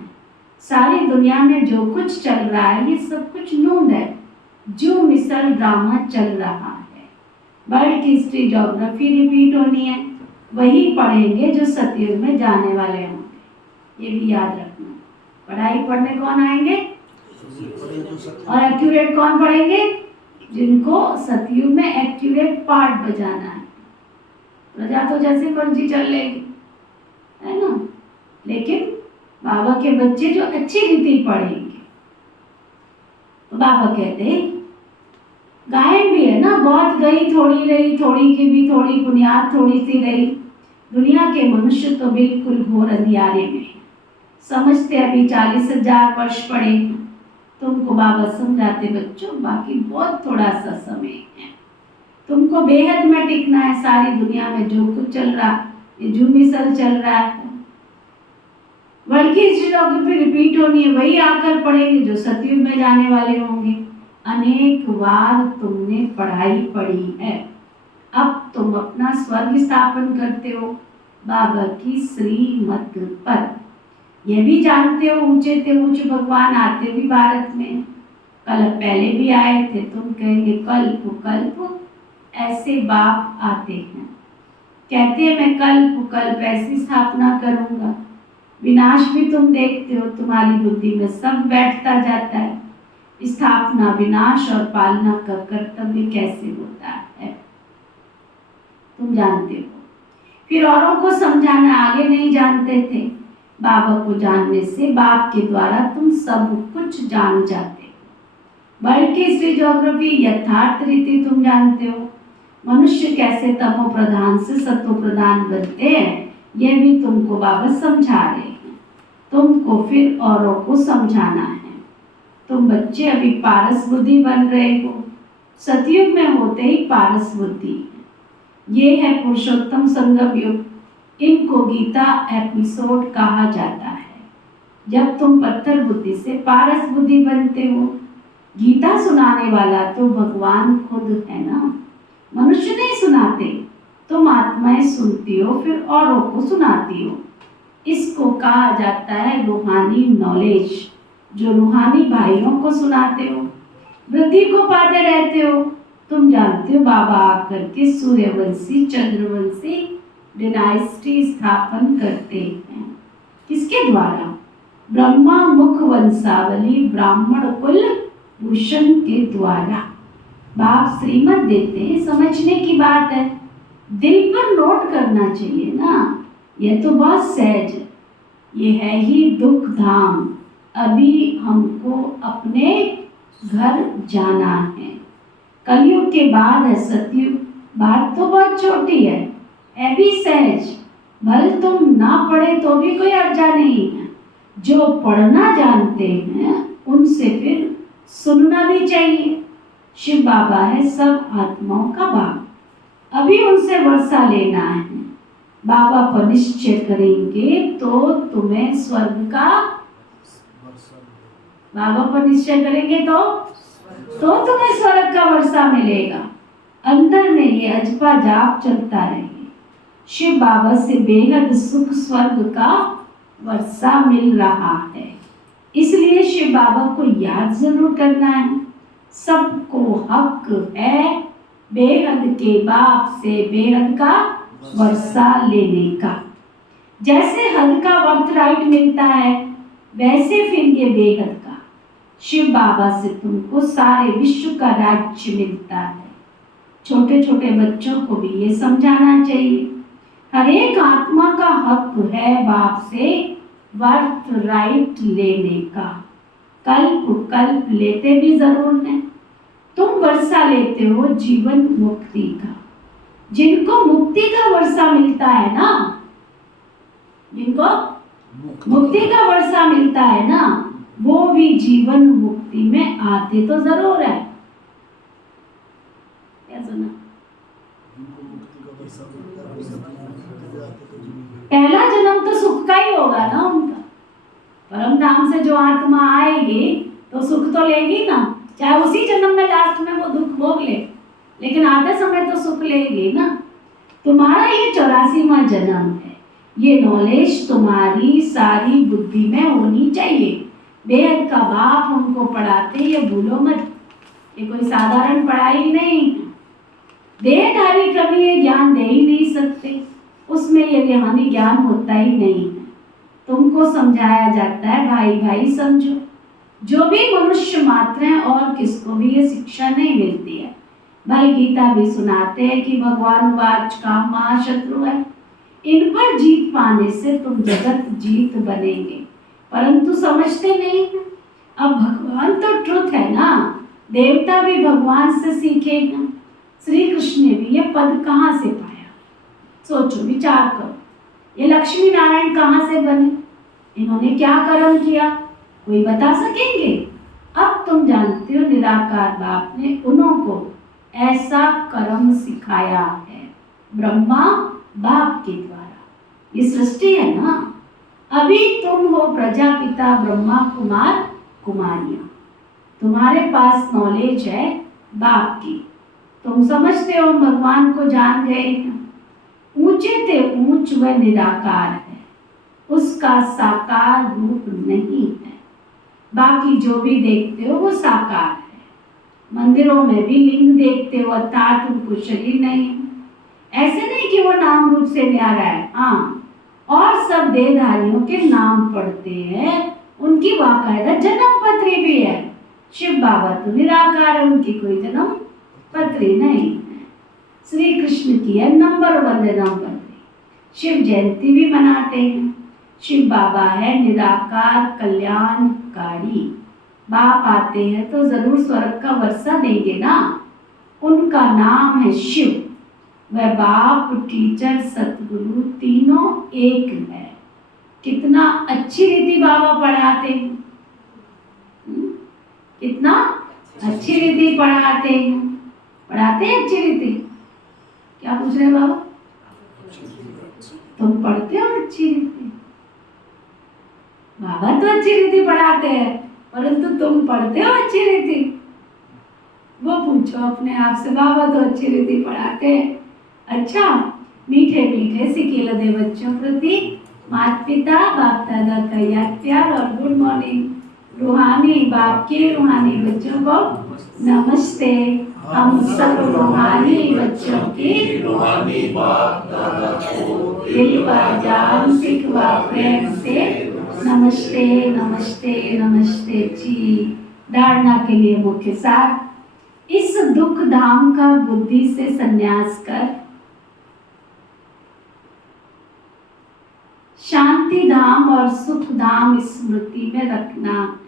सारी दुनिया में जो कुछ चल रहा है ये सब कुछ नूंद है, जो मिसल ड्रामा चल रहा है। वर्ल्ड की हिस्ट्री ज्योग्राफी रिपीट होनी है, वही पढ़ेंगे जो सतयुग में जाने वाले होंगे, ये भी याद रखना। पढ़ाई पढ़ने कौन आएंगे और एक्यूरेट कौन पढ़ेंगे, जिनको सतयुग में एक्यूरेट पार्ट बजाना है। प्रजा तो जैसे मर्जी चल लेगी, है ना, लेकिन बाबा के बच्चे जो अच्छी रीति पढ़ेंगे। तो बाबा कहते हैं गायन भी है ना, बहुत गई थोड़ी रही, थोड़ी की भी थोड़ी बुनियाद थोड़ी सी रही। दुनिया के मनुष्य तो बिल्कुल घोर अंधियारे में है, समझते अभी 40,000 वर्ष पड़े। तुमको बाबा समझाते बच्चों बाकी बहुत थोड़ा सा समय है, तुमको बेहद में टिकना है। सारी दुनिया में जो कुछ चल रहा, ये जो मिसल चल रहा है, वर्ल्ड की हिस्ट्री ज्योग्राफी रिपीट होनी है, वही आकर पढ़ेंगे जो सतयुग में जाने वाले होंगे। अनेक बार तुमने पढ़ाई पढ़ी है, अब तुम अपना स्वर्ग स्थापन करते हो बाबा की श्रीमत पर। यह भी जानते हो ऊंचे से ऊंचे भगवान आते भी भारत में, कल पहले भी आए थे। तुम कहेंगे कल्प कल्प ऐसे बाप आते हैं, कहते हैं मैं कल्प कल्प ऐसी स्थापना करूंगा। विनाश भी तुम देखते हो, तुम्हारी बुद्धि में सब बैठता जाता है। स्थापना, विनाश और पालना का कर्तव्य कैसे होता है तुम जानते हो। फिर औरों को समझाना, आगे नहीं जानते थे, बाबा को जानने से बाप के द्वारा तुम सब कुछ जान जाते हो। वर्ल्ड की हिस्ट्री ज्योग्राफी यथार्थ रीति तुम जानते हो। मनुष्य कैसे तमो प्रधान से सतो प्रधान बनते हैं, यह भी तुमको बाबा समझा रहे हैं। तुमको फिर औरों को समझाना है। तुम बच्चे अभी पारस बुद्धि बन रहे हो, सतयुग में होते ही पारस बुद्धि। ये है पुरुषोत्तम संगम युग, इनको गीता एपिसोड कहा जाता है। जब तुम पत्थर बुद्धि से पारस बुद्धि बनते हो, गीता सुनाने वाला तो भगवान खुद है ना, मनुष्य नहीं सुनाते, तुम आत्माएं सुनती हो फिर औरों को सुनाती हो। इसको कहा जाता है रूहानी नॉलेज, जो रूहानी भाइयों को सुनाते हो, वृद्धि को पाते रहते हो। तुम जानते हो बाबा आकर के सूर्यवंशी चंद्रवंशी डिनाइस्टी स्थापन करते हैं, किसके द्वारा, ब्रह्मा मुख वंशावली ब्राह्मण कुल भूषण के द्वारा। बाप श्रीमत देते हैं, समझने की बात है, दिल पर नोट करना चाहिए ना। यह तो बहुत सहज है, ये है ही दुख धाम। अभी हमको अपने घर जाना है, कलयुग के बाद है सतयुग। बात तो बहुत छोटी है भी सहज, भल तुम ना पढ़े तो भी कोई अर्जा नहीं है। जो पढ़ना जानते हैं उनसे फिर सुनना भी चाहिए। शिव बाबा है सब आत्माओं का बाप, अभी उनसे वर्षा लेना है। बाबा पर निश्चय करेंगे तो तुम्हें स्वर्ग का, बाबा पर निश्चय करेंगे तो तुम्हें स्वर्ग का वर्षा मिलेगा। अंदर में ये अजपा जाप चलता रहेगा, शिव बाबा से बेहद सुख स्वर्ग का वर्षा मिल रहा है, इसलिए शिव बाबा को याद जरूर करना है। सबको हक है बेहद के बाप से बेहद का वर्षा लेने का। जैसे हद का वर्थ राइट मिलता है, वैसे फिर ये बेहद का शिव बाबा से तुमको सारे विश्व का राज्य मिलता है। छोटे छोटे बच्चों को भी ये समझाना चाहिए, हर एक आत्मा का हक है बाप से वर्थ राइट लेने का। कल्प कल्प लेते भी जरूर हैं। तुम वर्षा लेते हो जीवन मुक्ति का। जिनको मुक्ति का वर्षा मिलता है ना, जिनको मुक्ति का वर्षा मिलता है ना, वो भी जीवन मुक्ति में आते तो जरूर है। क्या सुना? पहला जन्म तो सुख का ही होगा ना उनका। परम धाम से जो आत्मा आएगी तो सुख तो लेगी ना, चाहे उसी जन्म में लास्ट में वो दुख भोग ले, लेकिन आते समय तो सुख लेगी ना। तुम्हारा ये 84वां जन्म है। ये नॉलेज तुम्हारी सारी बुद्धि में होनी चाहिए। बेहद का बाप उनको पढ़ाते, ये भूलो मत, ये कोई साधारण पढ़ाई नहीं है। देहधारी कभी ये ज्ञान दे ही नहीं सकते, उसमें ये रूहानी ज्ञान होता ही नहीं है। तुमको समझाया जाता है भाई भाई समझो। जो भी मनुष्य मात्र हैं और किसको भी ये शिक्षा नहीं मिलती है। भाई गीता भी सुनाते हैं कि भगवान वाच का महाशत्रु है, इन पर जीत पाने से तुम जगत जीत बनेंगे, परंतु समझते नहीं हैं। अब भगवान तो ट्रुथ है ना, देवता भी भगवान से सीखेगा। श्री कृष्ण ने भी ये पद कहाँ से पाया? सोचो, विचार करो। ये लक्ष्मी नारायण कहाँ से बने? इन्होंने क्या कर्म किया? कोई बता सकेंगे? अब तुम जानते हो निराकार बाप ने उन्हों को ऐसा कर्म सिखाया है, ब्रह्मा बाप के द्वारा। ये सृष्टि है ना। अभी तुम हो प्रजापिता ब्रह्मा कुमार कुमारियां, तुम्हारे पास नॉलेज है बाप की। तुम समझते हो भगवान को जान गए। ऊंचे ते ऊंच व निराकार है, उसका साकार रूप नहीं है। बाकी जो भी देखते हो वो साकार है। मंदिरों में भी लिंग देखते हो, अर्थात उनको शरीर नहीं है। ऐसे नहीं कि वो नाम रूप से न्यारा है। हाँ, और सब देहधारियों के नाम पढ़ते हैं, उनकी बाकायदा जन्म पत्री भी है। शिव बाबा तो निराकार है, उनकी कोई जन्म पत्री नहीं है। श्री कृष्ण की है नंबर 1 जन्म पत्री। शिव जयंती भी मनाते हैं। शिव बाबा है निराकार कल्याणकारी। बाप आते हैं तो जरूर स्वर्ग का वर्षा देंगे ना। उनका नाम है शिव। वह बाप, टीचर, सतगुरु तीनों एक है। कितना अच्छी रीति बाबा पढ़ाते हैं, कितना अच्छी रीति पढ़ाते हैं। पढ़ाते हैं अच्छी रीति। क्या पूछ रहे हैं बाबा? तुम पढ़ते हो अच्छी रीति? बाबा तो अच्छी रीति पढ़ाते हैं, परंतु तुम पढ़ते हो अच्छी रीति? वो पूछो अपने आप से। बाबा तो अच्छी रीति पढ़ाते हैं। अच्छा, मीठे मीठे सिकीलदे बच्चों प्रति माता पिता बाप दादा का याद प्यार और गुड मॉर्निंग। रूहानी बाप के रूहानी बच्चों को नमस्ते। हम सब रूहानी बच्चों की रूहानी बाप दादा को दिल व जान सिख व प्रेम से नमस्ते नमस्ते नमस्ते जी। धारणा के लिए मुख्य सार, इस दुख धाम का बुद्धि से संन्यास कर शांति धाम और सुख धाम स्मृति में रखना है।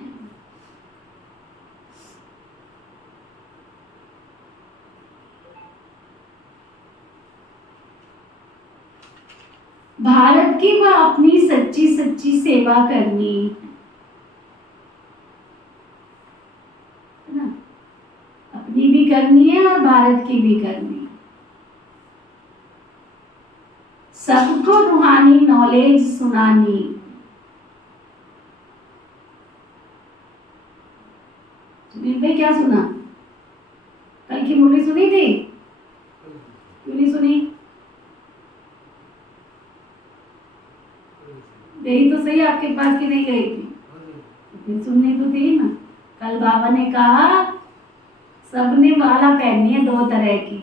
भारत की व अपनी सच्ची सच्ची सेवा करनी है ना। अपनी भी करनी है और भारत की भी करनी है। सबको रूहानी नॉलेज सुनानी। सुनील भाई क्या सुना? कल की मुरली सुनी थी? क्यों नहीं सुनी? गई तो सही आपके पास कि नहीं गई थी? तो फिर सुननी तो थी ना। कल बाबा ने कहा सबने माला पहननी है दो तरह की,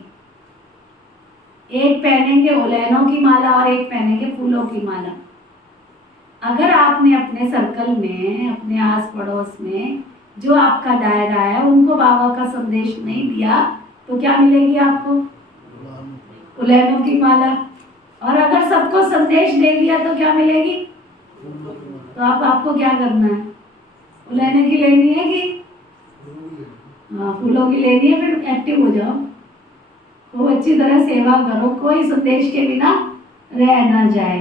एक पहनेंगे उलैनों की माला और एक पहनेंगे फूलों की माला। अगर आपने अपने सर्कल में, अपने आस पड़ोस में जो आपका दायरा है उनको बाबा का संदेश नहीं दिया तो क्या मिलेगी आपको? उलैनों की माला। और अगर सबको संदेश दे दिया तो क्या मिलेगी? तो आपको क्या करना है? उलैनों की लेनी है कि फूलों की लेनी है? फिर एक्टिव हो जाओ, तो अच्छी तरह सेवा करो, कोई संदेश के बिना रह ना जाए।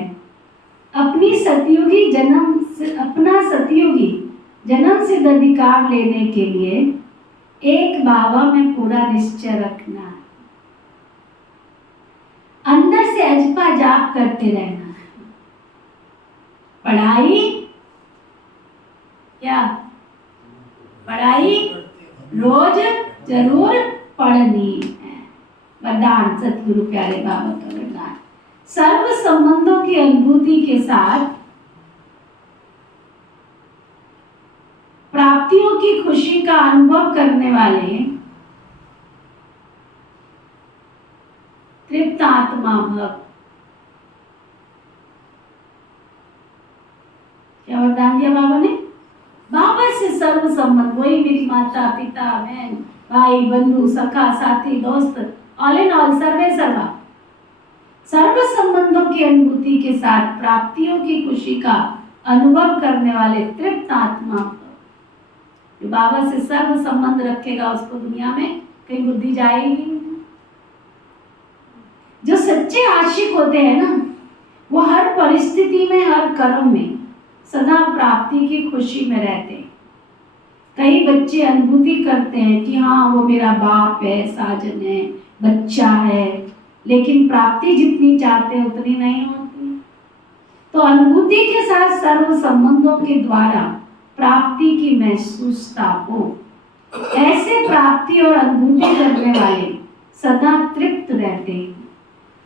अपना सतयुगी जन्म सिद्ध अधिकार लेने के लिए एक बाबा में पूरा निश्चय रखना है, अंदर से अजपा जाप करते रहना है। पढ़ाई क्या? पढ़ाई रोज जरूर पढ़नी है। वरदान सतगुरु प्यारे बाबा का वरदान। सर्व संबंधों की अनुभूति के साथ प्राप्तियों की खुशी का अनुभव करने वाले तृप्त आत्मा भक्त। क्या वरदान दिया बाबा ने? बाबा से सर्व संबंध, वही मेरी माता पिता बहन भाई बंधु सखा साथी दोस्त, ऑल इन ऑल, सर्वे सर्वा, सर्व संबंधों की अनुभूति के साथ प्राप्तियों की खुशी का अनुभव करने वाले तृप्त आत्मा। जो बाबा से सर्व संबंध रखेगा उसको दुनिया में कहीं बुद्धि जाएगी। जो सच्चे आशिक होते हैं ना, वो हर परिस्थिति में, हर कर्म में सदा प्राप्ति की खुशी में रहते हैं। कई बच्चे अनुभूति करते हैं कि हाँ वो मेरा बाप है, साजन है, बच्चा है, लेकिन प्राप्ति जितनी चाहते हैं उतनी नहीं होती। तो अनुभूति के साथ सर्व संबंधों के द्वारा प्राप्ति की महसूसता हो, ऐसे प्राप्ति और अनुभूति करने वाले सदा तृप्त रहते हैं।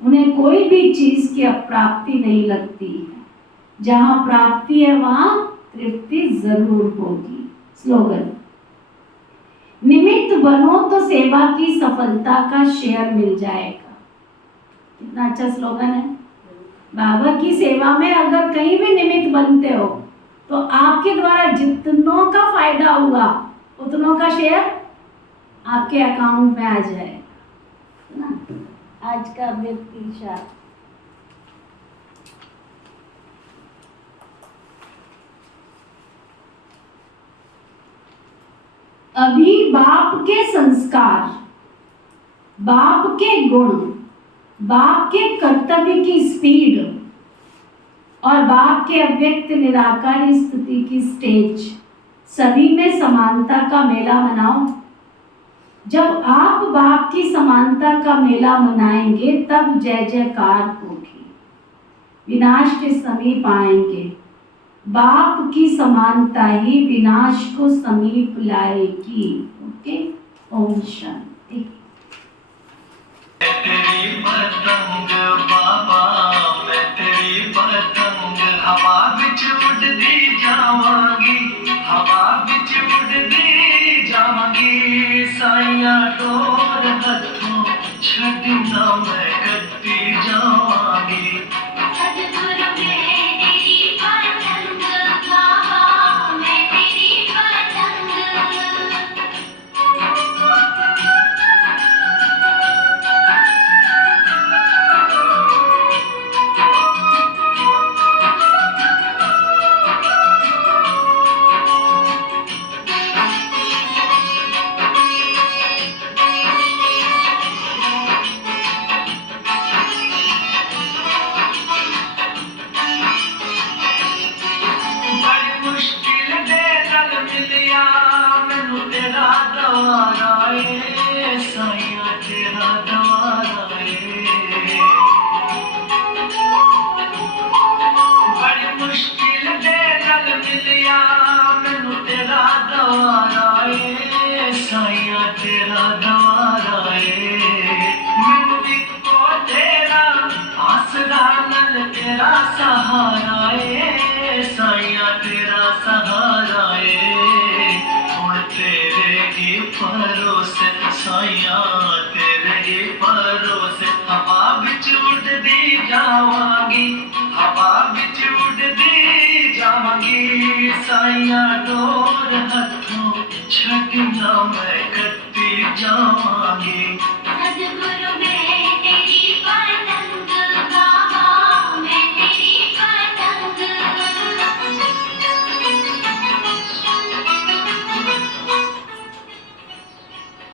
उन्हें कोई भी चीज की अप्राप्ति नहीं लगती है। जहाँ प्राप्ति है वहाँ तृप्ति जरूर होगी। स्लोगन, निमित्त बनो तो सेवा की सफलता का शेयर मिल जाएगा। कितना अच्छा स्लोगन है। बाबा की सेवा में अगर कहीं भी निमित्त बनते हो तो आपके द्वारा जितनों का फायदा हुआ उतनों का शेयर आपके अकाउंट में आ जाएगा ना। आज का व्यक्ति शायद अभी बाप के संस्कार, बाप के गुण, बाप के कर्तव्य की स्पीड और बाप के अव्यक्त निराकार स्थिति की स्टेज, सभी में समानता का मेला मनाओ। जब आप बाप की समानता का मेला मनाएंगे तब जय जयकार होगी, विनाश के समीप आएंगे। बाप की समानता ही विनाश को समीप लाएगी। ओके, ओम शांति। तेरी पतंग बाबा, मैं तेरी पतंग हवा विच उड़दी जावांगी, हवा विच उड़दी जावांगी। साइया डोर हथों छड्डना मैं कट्टी जावांगी। सतगुरु मेरी पतंग बाबा, मैं तेरी पतंग। बड़ी मुश्किल दे गल मिलिया मैनू तेरा दवारा ए, साइया तेरा दवारा ए। बड़ी मुश्किल दे गल मिलिया मैनू तेरा दवारा ए, साइया तेरा दवारा ए। मैनू इक्को तेरा आसरा नल तेरा सहारा ए, भरोसे साइया तेरे ही भरोसे हवा बिच उड़दी जावांगी हवा बिच उड़दी जावांगी साइया डोर हथों छड़ना मैं कट्टी जावांगी सतगुरु